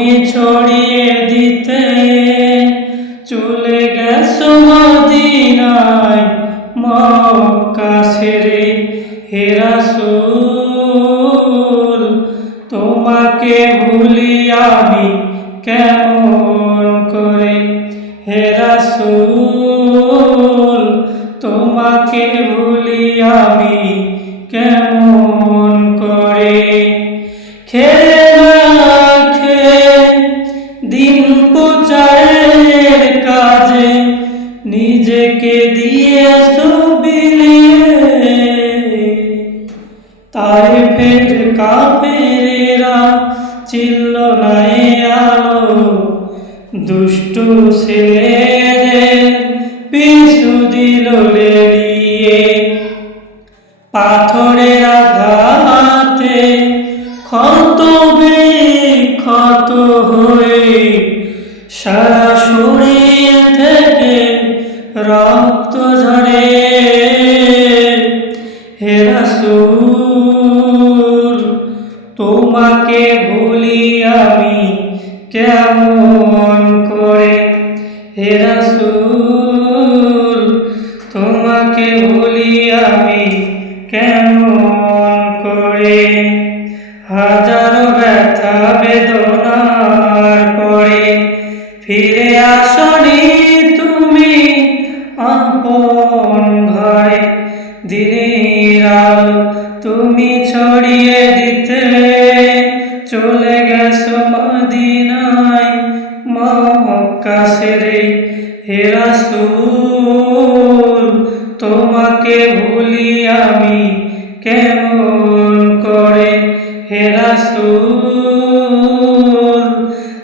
তুমি ছড়িয়ে দিতে চলে গেছো মদিনায়, মক্কা ছেড়ে হে রাসূল। তোমাকে ভুলি আমি কেমন করে? হে রাসূল, তোমাকে ভুলি আমি কেমন করে? খেয়ে দিন প্রচারের কাজে নিজেকে দিয়ে বিলিয়ে তাই ফের কাফেরেরা চিল্ল নাই আলো, দুষ্ট ছেলেদের পিছু দিল পাথরের আঘাতে ক্ষত হয়ে সারা শরীর থেকে রক্ত ঝরে। হে রাসূল, তোমাকে ভুলি আমি কেমন করে? হে রাসূল, তোমাকে ভুলি আমি কেমন করে? হাজারো ব্যথা বেদনার পরে ফিরে আসনি তুমি আপন ঘরে। দিনের তুমি ছড়িয়ে দিতে। চলে গেছো মদিনায় মক্কা ছেড়ে। হে তোমাকে ভুলি আমি কেমন করে? হে রাসূল